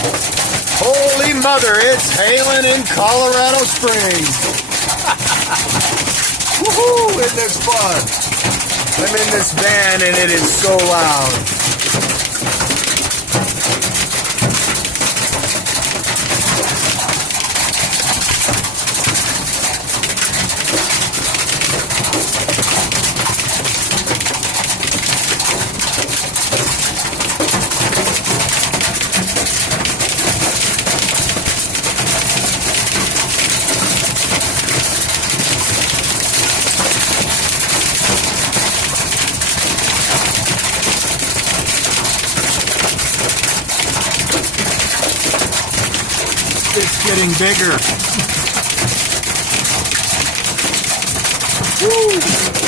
Holy mother, it's hailing in Colorado Springs. Woohoo, isn't this fun? I'm in this van and it is so loud. It's getting bigger. Woo!